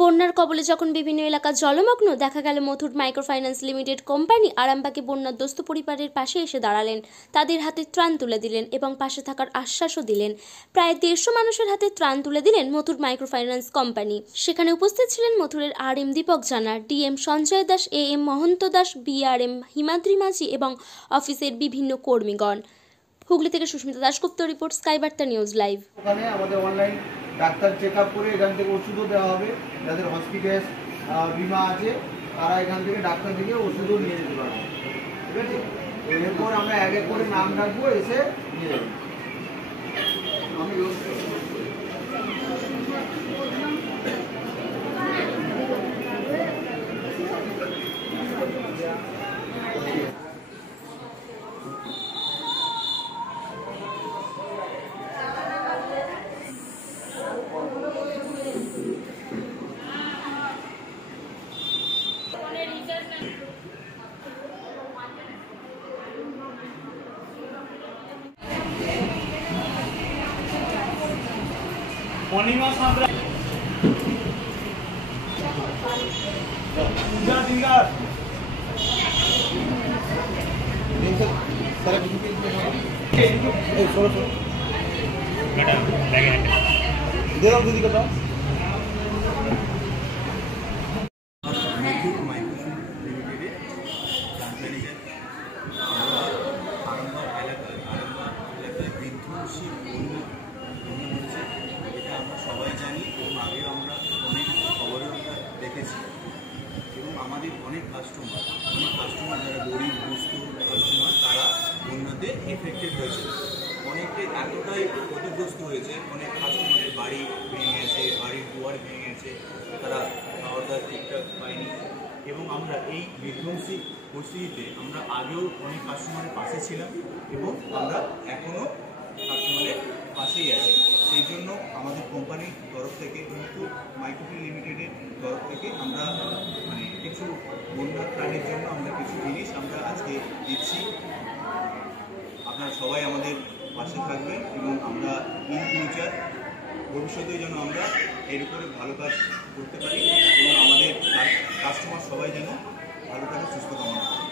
বন্যার কবলে যখন বিভিন্ন এলাকা জলমগ্ন, দেখা গেল মুথুট মাইক্রোফাইন্যান্স লিমিটেড কোম্পানি আরামবাগে বন্যাদ্রস্ত পরিবারের পাশে এসে দাঁড়ালেন, তাদের হাতে ত্রাণ তুলে দিলেন এবং পাশে থাকার আশ্বাসও দিলেন। প্রায় 150 মানুষের হাতে ত্রাণ তুলে দিলেন মুথুট মাইক্রোফাইন্যান্স কোম্পানি। সেখানে উপস্থিত ছিলেন মুথুটের RM দীপক জানা, DM Sanjay Das, AM Mahanta Das, BRM Himadri মাঝি এবং অফিসের বিভিন্ন কর্মীগণ। হুগলি থেকে সুস্মিতা দাশগুপ্ত রিপোর্ট, স্কাই বার্তা নিউজ লাইভ। ওখানে আমাদের অনলাইন ডাক্তার চেকআপ করে এখান থেকে ওষুধও দেওয়া হবে। যাদের হসপিটাল বিমা আছে তারা এখান থেকে ডাক্তার থেকে ওষুধও নিয়ে যেতে পারবে। ঠিক আছে, এরপর আমরা এক এক করে নাম রাখবো, এসে নিয়ে যাবো। আমি मॉर्निंग वॉक साहब पूजा दिनगार सर दे दो दीदी का সবাই জানি এবং আগেও আমরা অনেক খবরে আমরা দেখেছি এবং আমাদের অনেক কাস্টমার যারা গরিব দুস্থ কাস্টমার তারা বন্যাতে এফেক্টেড হয়েছে। অনেকে এতটাই ক্ষতিগ্রস্ত হয়েছে, অনেক কাস্টমারের বাড়ি ভেঙে গেছে, বাড়ির দুয়ার ভেঙে গেছে, তারা খাওয়ার দাওয়ার ঠিকঠাক পায়নি এবং আমরা এই বিধ্বংসী পরিস্থিতিতে আমরা আগেও অনেক কাস্টমারের পাশে ছিলাম এবং আমরা এখনও কাস্টমারের পাশেই আছি। সেই জন্য আমাদের কোম্পানির তরফ থেকে মুথুট মাইক্রোফাইন্যান্স লিমিটেডের তরফ থেকে আমরা কিছু বন্যার ত্রাণের জন্য আমরা কিছু জিনিস আমরা আজকে দিচ্ছি। আপনারা সবাই আমাদের পাশে থাকবেন এবং আমরা ইন ফিউচার ভবিষ্যতে যেন আমরা এর উপরে ভালো কাজ করতে পারি এবং আমাদের কাস্টমার সবাই যেন ভালো থাকে, সুস্থ কামনা।